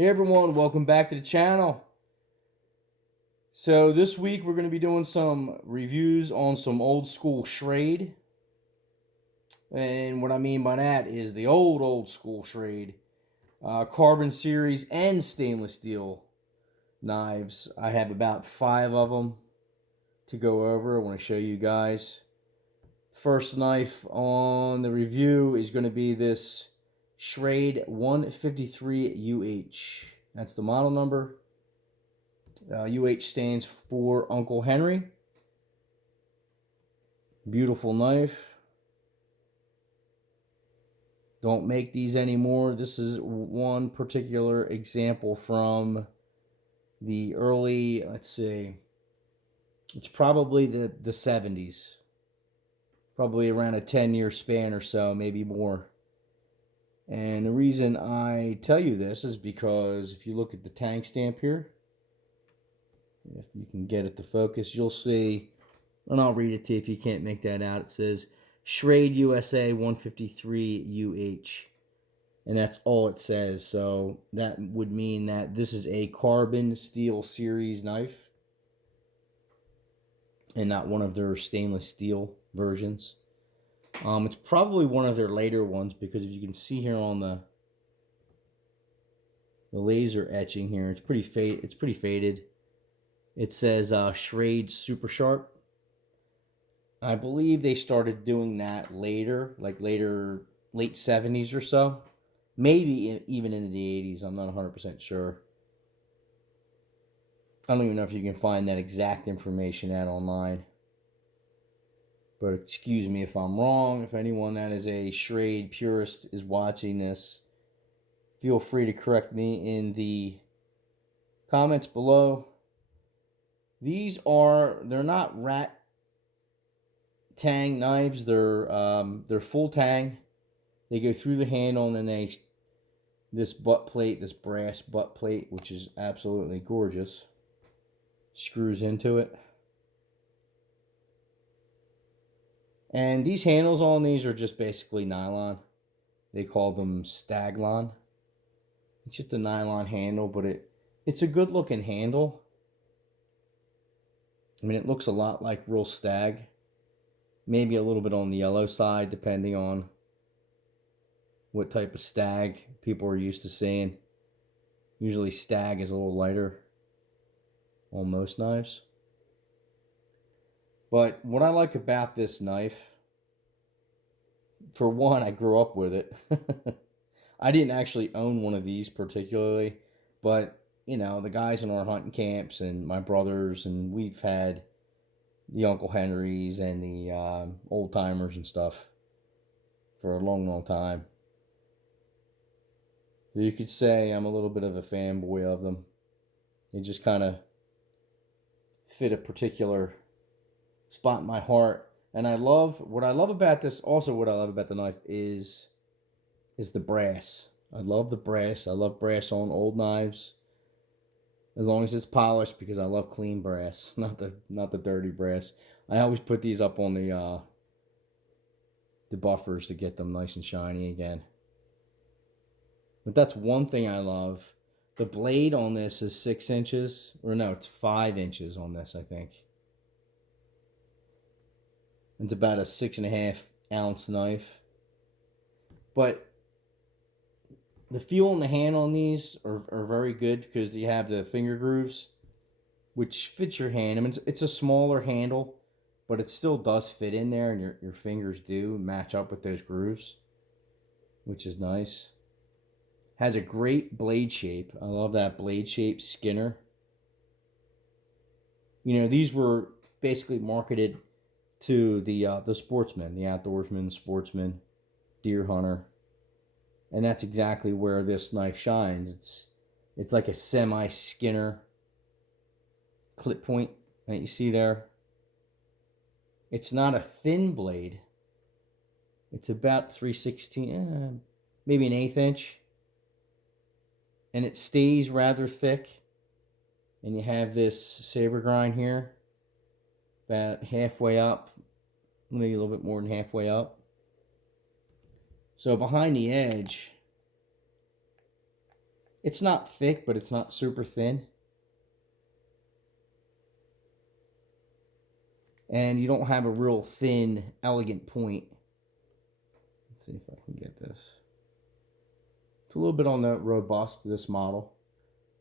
Hey everyone, welcome back to the channel. So this week we're going to be doing some reviews on some old school Schrade. And what I mean by that is the old school Schrade. Carbon series and stainless steel knives. I have about 5 of them to go over. I want to show you guys. First knife on the review is going to be this Schrade 153UH. That's the model number. UH stands for Uncle Henry. Beautiful knife. Don't make these anymore. This is one particular example from the early, let's see, it's probably the 70s. Probably around a 10-year span or so, maybe more. And the reason I tell you this is because if you look at the tank stamp here, if you can get it to focus, you'll see, and I'll read it to you if you can't make that out. It says Schrade USA 153UH. And that's all it says. So that would mean that this is a carbon steel series knife and not one of their stainless steel versions. It's probably one of their later ones because if you can see here on the laser etching here, it's pretty faded. It says Schrade Super Sharp. I believe they started doing that later, like late 70s or so. Maybe even in the 80s. I'm not 100% sure. I don't even know if you can find that exact information out online. But excuse me if I'm wrong. If anyone that is a Schrade purist is watching this, feel free to correct me in the comments below. They're not rat tang knives. They're full tang. They go through the handle and then this butt plate, this brass butt plate, which is absolutely gorgeous, screws into it. And these handles on these are just basically nylon. They call them staglon. It's just a nylon handle, but it's a good looking handle. I mean, it looks a lot like real stag. Maybe a little bit on the yellow side, depending on what type of stag people are used to seeing. Usually stag is a little lighter on most knives. But what I like about this knife, for one, I grew up with it. I didn't actually own one of these particularly, but, you know, the guys in our hunting camps and my brothers, and we've had the Uncle Henrys and the old timers and stuff for a long time. So you could say I'm a little bit of a fanboy of them. They just kind of fit a particular spot in my heart. And what I love about this, also what I love about the knife is the brass. I love the brass. I love brass on old knives, as long as it's polished, because I love clean brass, not the dirty brass. I always put these up on the buffers to get them nice and shiny again. But that's one thing I love. The blade on this is 6 inches, or no, it's 5 inches on this, I think. It's about a 6.5 ounce knife. But the feel and the hand on these are very good because you have the finger grooves, which fits your hand. I mean, it's a smaller handle, but it still does fit in there, and your fingers do match up with those grooves, which is nice. Has a great blade shape. I love that blade shape Skinner. You know, these were basically marketed to the sportsman, the outdoorsman, sportsman, deer hunter. And that's exactly where this knife shines. It's like a semi-Skinner clip point that you see there. It's not a thin blade. It's about 3/16, maybe an 1/8 inch. And it stays rather thick. And you have this saber grind here, about halfway up, maybe a little bit more than halfway up. So behind the edge, It's not thick, but it's not super thin. And you don't have a real thin, elegant point. Let's see if I can get this. It's a little bit on the robust, this model,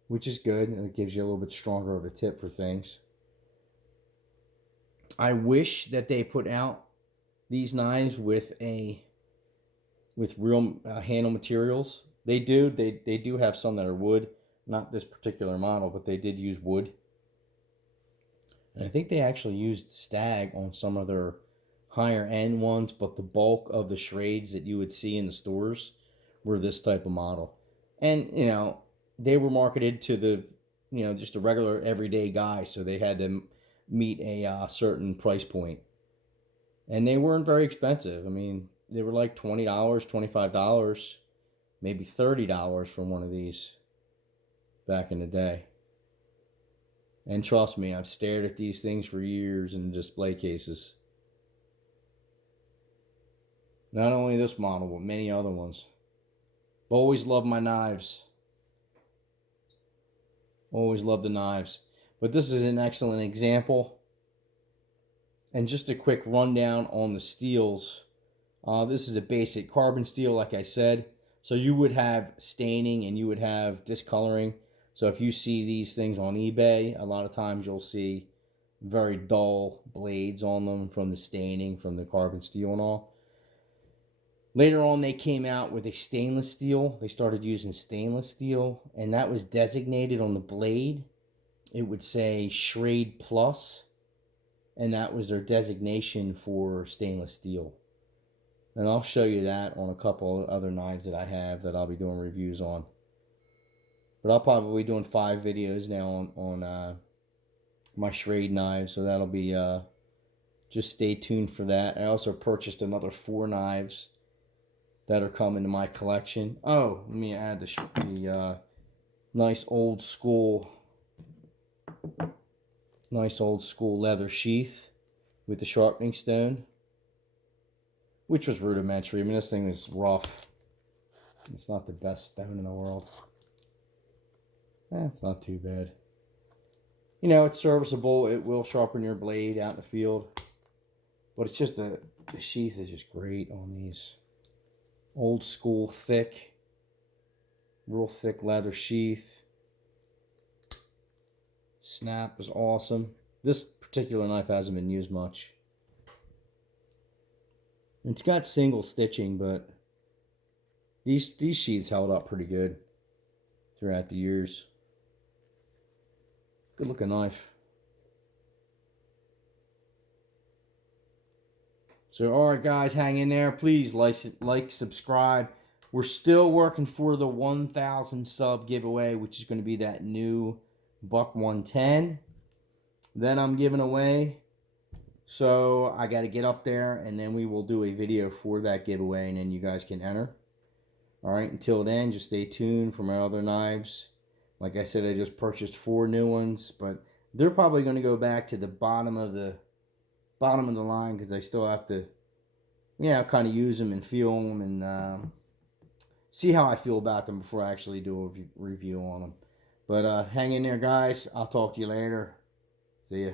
which is good, and it gives you a little bit stronger of a tip for things. I wish that they put out these knives with real handle materials. They do. They do have some that are wood. Not this particular model, but they did use wood. And I think they actually used stag on some of their higher end ones, but the bulk of the Schrades that you would see in the stores were this type of model. And, you know, they were marketed to the, you know, just a regular everyday guy, so they had to meet a certain price point. And they weren't very expensive. I mean, they were like $20, $25, maybe $30 for one of these back in the day. And trust me, I've stared at these things for years in display cases. Not only this model, but many other ones. I've always loved my knives. Always loved the knives. But this is an excellent example. And just a quick rundown on the steels. This is a basic carbon steel, like I said. So you would have staining and you would have discoloring. So if you see these things on eBay, a lot of times you'll see very dull blades on them from the staining, from the carbon steel and all. Later on, they came out with a stainless steel. They started using stainless steel, and that was designated on the blade. It would say Schrade Plus, and that was their designation for stainless steel. And I'll show you that on a couple of other knives that I have that I'll be doing reviews on. But I'll probably be doing 5 videos now on my Schrade knives, so that'll be, just stay tuned for that. I also purchased another 4 knives that are coming to my collection. Oh, let me add the nice old school leather sheath with the sharpening stone, which was rudimentary. I mean, this thing is rough. It's not the best stone in the world. It's not too bad. You know, it's serviceable. It will sharpen your blade out in the field. But it's just the sheath is just great on these. Old school, thick, real thick leather sheath. Snap is awesome. This particular knife hasn't been used much. It's got single stitching, but these sheaths held up pretty good throughout the years. Good looking knife. So, alright guys, hang in there. Please like, subscribe. We're still working for the 1,000 sub giveaway, which is going to be that new Buck 110. Then I'm giving away. So, I got to get up there, and then we will do a video for that giveaway, and then you guys can enter. Alright, until then, just stay tuned for my other knives. Like I said, I just purchased 4 new ones, but they're probably going to go back to the bottom of the line because I still have to, you know, kind of use them and feel them and see how I feel about them before I actually do a review on them. But hang in there, guys. I'll talk to you later. See ya.